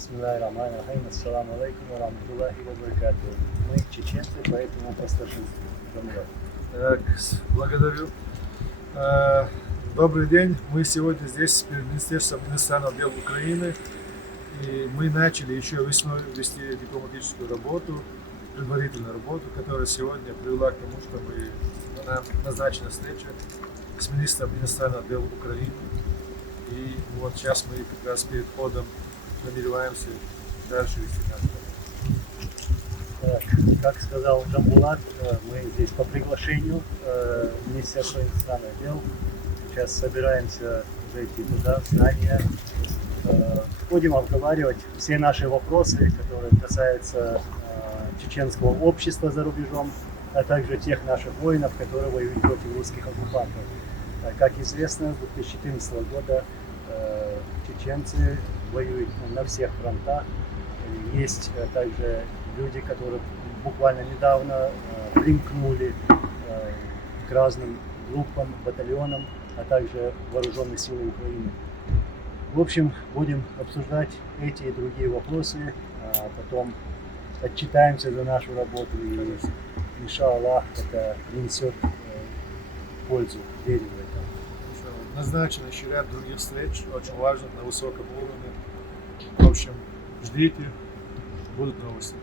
Бисмиллахир-рахманир-рахим. Ассаламу алейкум ва рахматуллахи ва баракатуху. Мы чеченцы, поэтому по старшинству. Так, благодарю. Добрый день. Мы сегодня здесь перед Министерством иностранных дел Украины. И мы начали еще весной вести дипломатическую работу, предварительную работу, которая сегодня привела к тому, что нам назначена встреча с министром иностранных дел Украины. И вот сейчас мы как раз перед входом намереваемся дальше вести наш Так, как сказал Джамбулат, мы здесь по приглашению Министерства иностранных дел. Сейчас собираемся зайти туда, в здание. Будем обговаривать все наши вопросы, которые касаются чеченского общества за рубежом, а также тех наших воинов, которые воюют против русских оккупантов. Как известно, с 2014 года чеченцы воюют на всех фронтах. Есть также люди, которые буквально недавно примкнули к разным группам, батальонам, а также вооруженных сил Украины. В общем, будем обсуждать эти и другие вопросы, а потом отчитаемся за нашу работу и, иншаллах, это принесет пользу, верю в это. Назначен еще ряд других встреч, очень важных, на высоком уровне. В общем, ждите, будут новости.